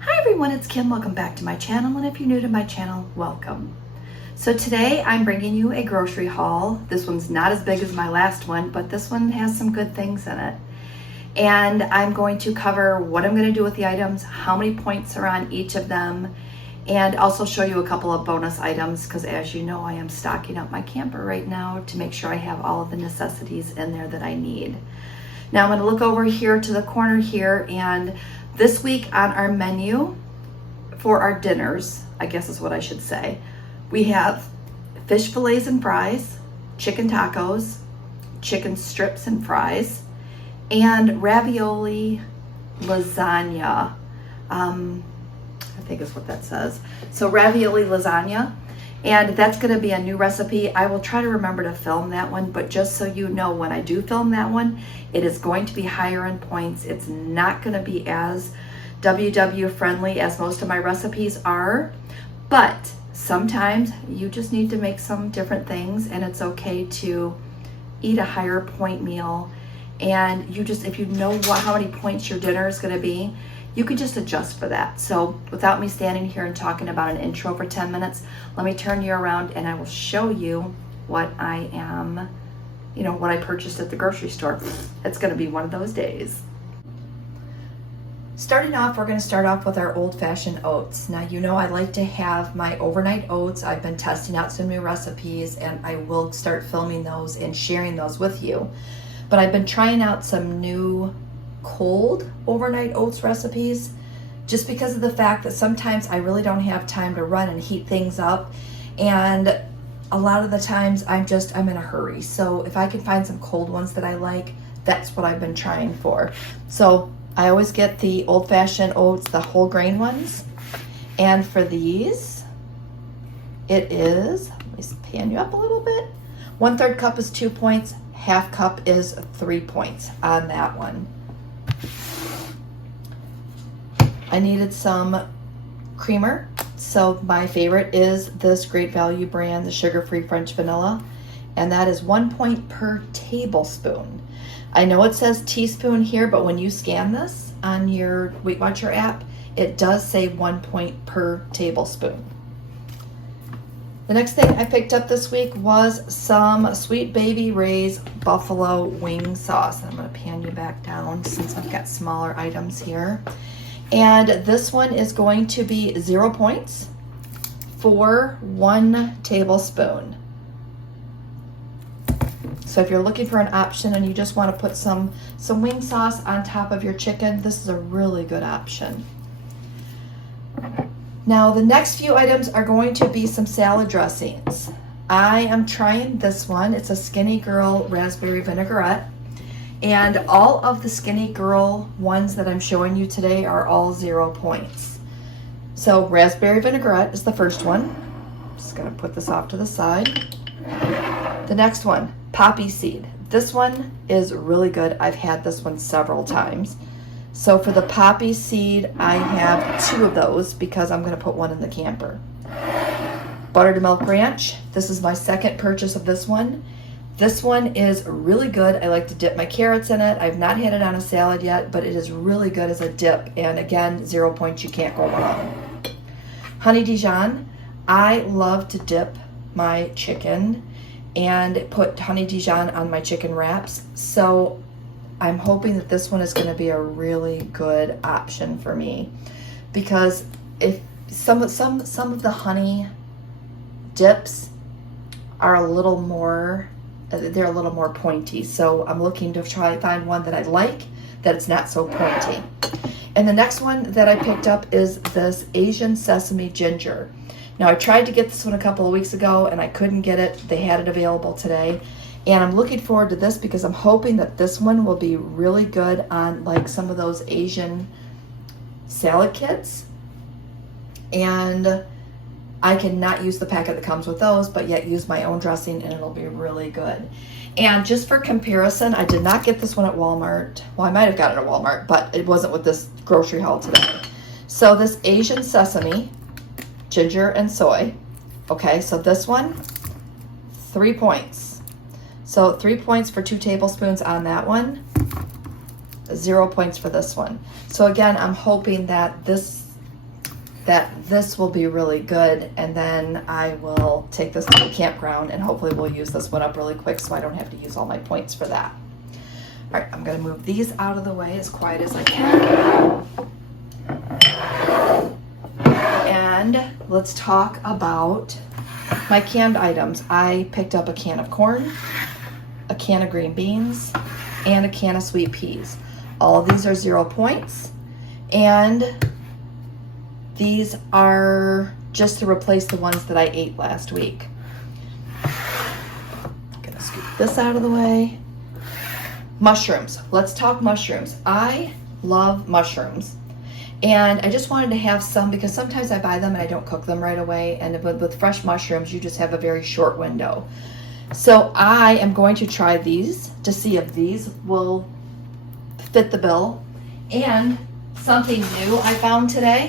Hi everyone, it's Kim. Welcome back to my channel, and if you're new to my channel, welcome. So today I'm bringing you a grocery haul. This one's not as big as my last one, but this one has some good things in it. And I'm going to cover what I'm going to do with the items, how many points are on each of them, and also show you a couple of bonus items because, as you know, I am stocking up my camper right now to make sure I have all of the necessities in there that I need. Now I'm going to look over here to the corner here, and this week on our menu for our dinners, I guess is what I should say, we have fish fillets and fries, chicken tacos, chicken strips and fries, and ravioli lasagna. I think is what that says. So ravioli lasagna, and that's going to be a new recipe. I will try to remember to film that one, but just so you know, when I do film that one, it is going to be higher in points. It's not going to be as WW friendly as most of my recipes are, but sometimes you just need to make some different things, and it's okay to eat a higher point meal. And you just, if you know how many points your dinner is going to be, you could just adjust for that. So without me standing here and talking about an intro for 10 minutes, let me turn you around and I will show you what I am, what I purchased at the grocery store. It's going to be one of those days. Starting off, we're going to start off with our old-fashioned oats. Now, I like to have my overnight oats. I've been testing out some new recipes, and I will start filming those and sharing those with you. But I've been trying out some new cold overnight oats recipes just because of the fact that sometimes I really don't have time to run and heat things up, and a lot of the times I'm in a hurry. So if I can find some cold ones that I like, that's what I've been trying for. So I always get the old-fashioned oats, the whole grain ones, and for these it is, let me pan you up a little bit, 1/3 cup is 2 points, half cup is 3 points on that one. I needed some creamer, so my favorite is this Great Value brand, the sugar-free French vanilla, and that is 1 point per tablespoon. I know it says teaspoon here, but when you scan this on your Weight Watcher app, it does say 1 point per tablespoon. The next thing I picked up this week was some Sweet Baby Ray's buffalo wing sauce. I'm going to pan you back down since I've got smaller items here. And this one is going to be 0 points for 1 tablespoon. So if you're looking for an option and you just want to put some wing sauce on top of your chicken, this is a really good option. Now the next few items are going to be some salad dressings. I am trying this one. It's a Skinny Girl raspberry vinaigrette. And all of the Skinny Girl ones that I'm showing you today are all 0 points. So raspberry vinaigrette is the first one. Just gonna put this off to the side. The next one, poppy seed. This one is really good. I've had this one several times. So for the poppy seed, I have 2 of those because I'm gonna put one in the camper. Buttermilk ranch. This is my second purchase of this one. This one is really good. I like to dip my carrots in it. I've not had it on a salad yet, but it is really good as a dip. And again, 0 points, you can't go wrong. Honey Dijon. I love to dip my chicken and put honey Dijon on my chicken wraps. So I'm hoping that this one is going to be a really good option for me, because if some of the honey dips are a little more, they're a little more pointy. So I'm looking to try to find one that I like that's not so pointy. And the next one that I picked up is this Asian sesame ginger. Now I tried to get this one a couple of weeks ago and I couldn't get it. They had it available today. And I'm looking forward to this because I'm hoping that this one will be really good on like some of those Asian salad kits. And I cannot use the packet that comes with those, but yet use my own dressing, and it'll be really good. And just for comparison, I did not get this one at Walmart. Well, I might have got it at Walmart, but it wasn't with this grocery haul today. So this Asian sesame, ginger and soy. Okay, so this one, 3 points. So 3 points for 2 tablespoons on that one. 0 points for this one. So again, I'm hoping that this that this will be really good, and then I will take this to the campground and hopefully we'll use this one up really quick so I don't have to use all my points for that. All right, I'm gonna move these out of the way as quiet as I can. And let's talk about my canned items. I picked up a can of corn, a can of green beans, and a can of sweet peas. All of these are 0 points, and these are just to replace the ones that I ate last week. I'm gonna scoop this out of the way. Mushrooms. Let's talk mushrooms. I love mushrooms, and I just wanted to have some because sometimes I buy them and I don't cook them right away, and with fresh mushrooms you just have a very short window. So I am going to try these to see if these will fit the bill. And something new I found today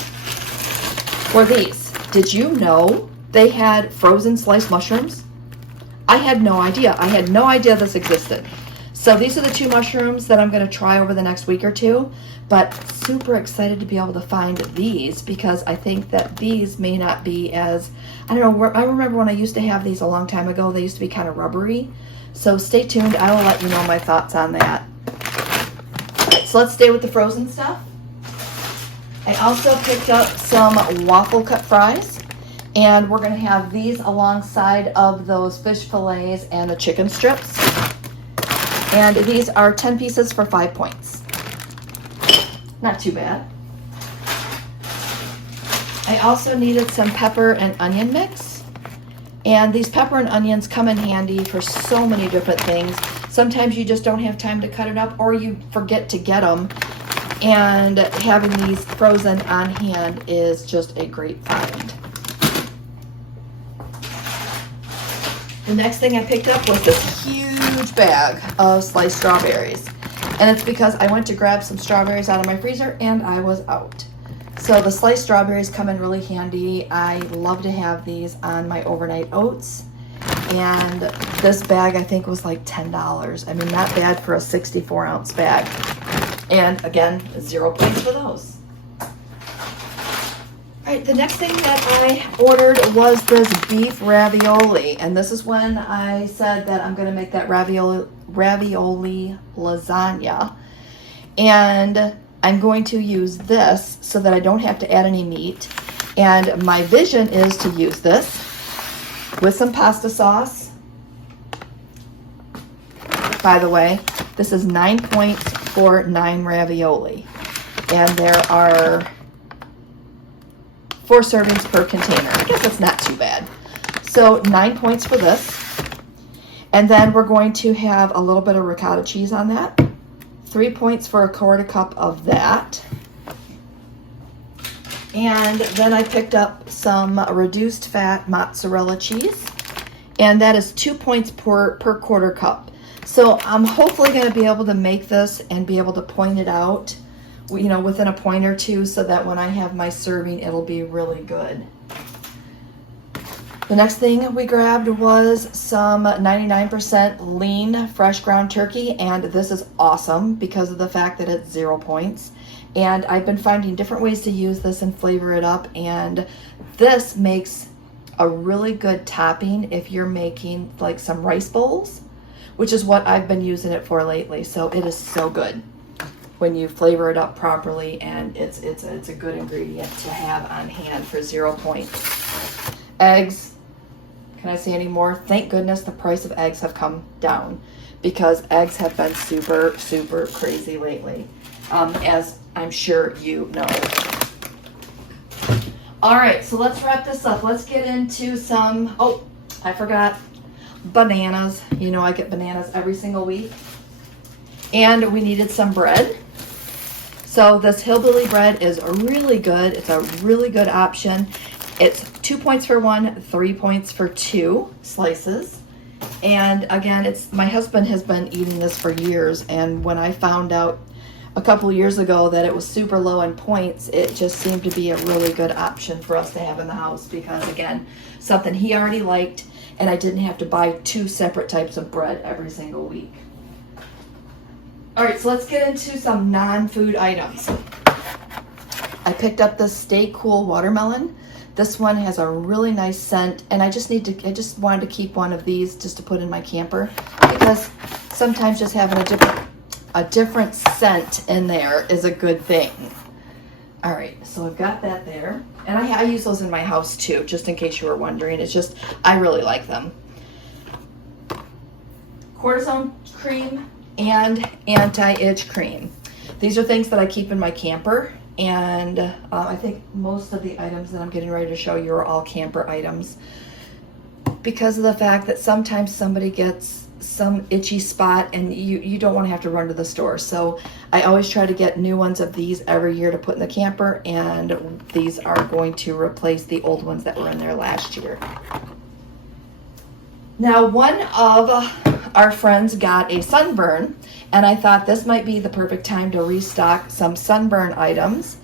were these. Did you know they had frozen sliced mushrooms? I had no idea. I had no idea this existed. So these are the 2 mushrooms that I'm going to try over the next week or 2, but super excited to be able to find these because I think that these may not be as, I don't know, I remember when I used to have these a long time ago, they used to be kind of rubbery. So stay tuned. I will let you know my thoughts on that. So let's stay with the frozen stuff. I also picked up some waffle cut fries, and we're going to have these alongside of those fish fillets and the chicken strips. And these are 10 pieces for 5 points. Not too bad. I also needed some pepper and onion mix. And these pepper and onions come in handy for so many different things. Sometimes you just don't have time to cut it up, or you forget to get them. And having these frozen on hand is just a great find. The next thing I picked up was this huge bag of sliced strawberries. And it's because I went to grab some strawberries out of my freezer and I was out. So the sliced strawberries come in really handy. I love to have these on my overnight oats. And this bag I think was like $10. I mean, not bad for a 64-ounce bag. And again, 0 points for those. All right, the next thing that I ordered was this beef ravioli. And this is when I said that I'm going to make that ravioli lasagna. And I'm going to use this so that I don't have to add any meat. And my vision is to use this with some pasta sauce. By the way, this is 9 points for 9 ravioli. And there are 4 servings per container. I guess that's not too bad. So 9 points for this. And then we're going to have a little bit of ricotta cheese on that. 3 points for a 1/4 cup of that. And then I picked up some reduced fat mozzarella cheese. And that is 2 points per 1/4 cup. So I'm hopefully going to be able to make this and be able to point it out, you know, within a point or 2 so that when I have my serving, it'll be really good. The next thing we grabbed was some 99% lean fresh ground turkey, and this is awesome because of the fact that it's 0 points. And I've been finding different ways to use this and flavor it up, and this makes a really good topping if you're making like some rice bowls, which is what I've been using it for lately. So it is so good when you flavor it up properly, and it's a good ingredient to have on hand for 0 points. Eggs. Can I say any more? Thank goodness the price of eggs have come down because eggs have been super, super crazy lately, as I'm sure you know. All right, so let's wrap this up. Let's get into some, oh, I forgot, bananas. You know I get bananas every single week. And we needed some bread. So this hillbilly bread is really good. It's a really good option. It's 2 points for 1, 3 points for 2 slices. And again, my husband has been eating this for years, and when I found out a couple of years ago that it was super low in points, it just seemed to be a really good option for us to have in the house because, again, something he already liked, and I didn't have to buy 2 separate types of bread every single week. All right, so let's get into some non-food items. I picked up this Stay Cool watermelon. This one has a really nice scent, and I just wanted to keep one of these just to put in my camper, because sometimes just having a different scent in there is a good thing. All right, so I've got that there, and I use those in my house too, just in case you were wondering. It's just, I really like them. Cortisone cream and anti-itch cream. These are things that I keep in my camper, and I think most of the items that I'm getting ready to show you are all camper items, because of the fact that sometimes somebody gets some itchy spot and you don't want to have to run to the store. So I always try to get new ones of these every year to put in the camper, and these are going to replace the old ones that were in there last year. Now, one of our friends got a sunburn, and I thought this might be the perfect time to restock some sunburn items.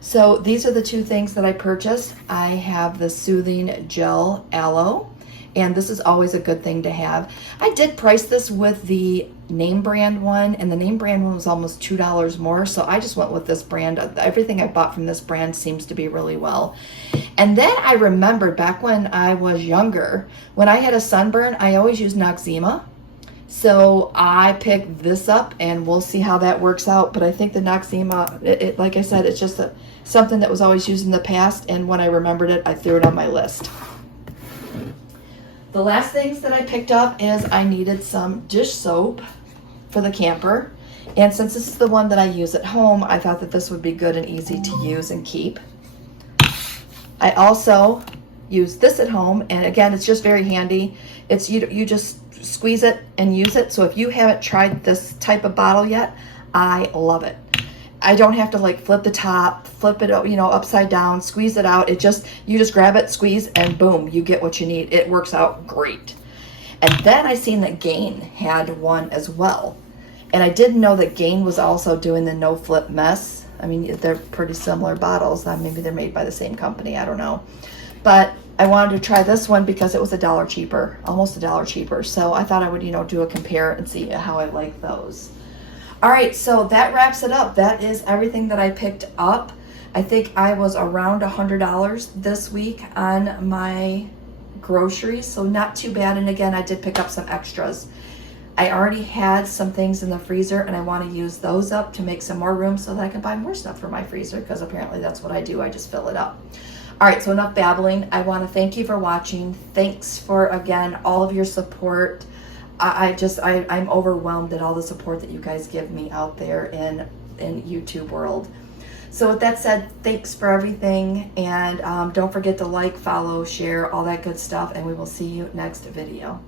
So these are the two things that I purchased. I have the Soothing Gel Aloe, and this is always a good thing to have. I did price this with the name brand one, and the name brand one was almost $2 more, so I just went with this brand. Everything I bought from this brand seems to be really well. And then I remembered back when I was younger, when I had a sunburn, I always used Noxzema. So I picked this up, and we'll see how that works out. But I think the Noxzema, like I said, it's just something that was always used in the past, and when I remembered it, I threw it on my list. The last things that I picked up is I needed some dish soap for the camper. And since this is the one that I use at home, I thought that this would be good and easy to use and keep. I also use this at home, and again, it's just very handy. It's you just squeeze it and use it. So if you haven't tried this type of bottle yet, I love it. I don't have to like flip the top, flip it, upside down, squeeze it out. You just grab it, squeeze, and boom, you get what you need. It works out great. And then I seen that Gain had one as well. And I didn't know that Gain was also doing the no flip mess. I mean, they're pretty similar bottles. Maybe they're made by the same company, I don't know. But I wanted to try this one because it was $1 cheaper, almost $1 cheaper. So I thought I would, do a compare and see how I like those. All right, so that wraps it up. That is everything that I picked up. I think I was around $100 this week on my groceries, so not too bad. And again, I did pick up some extras. I already had some things in the freezer, and I want to use those up to make some more room so that I can buy more stuff for my freezer, because apparently that's what I do. I just fill it up. All right, so enough babbling. I want to thank you for watching. Thanks for, again, all of your support. I'm overwhelmed at all the support that you guys give me out there in YouTube world. So with that said, thanks for everything, and don't forget to like, follow, share, all that good stuff, and we will see you next video.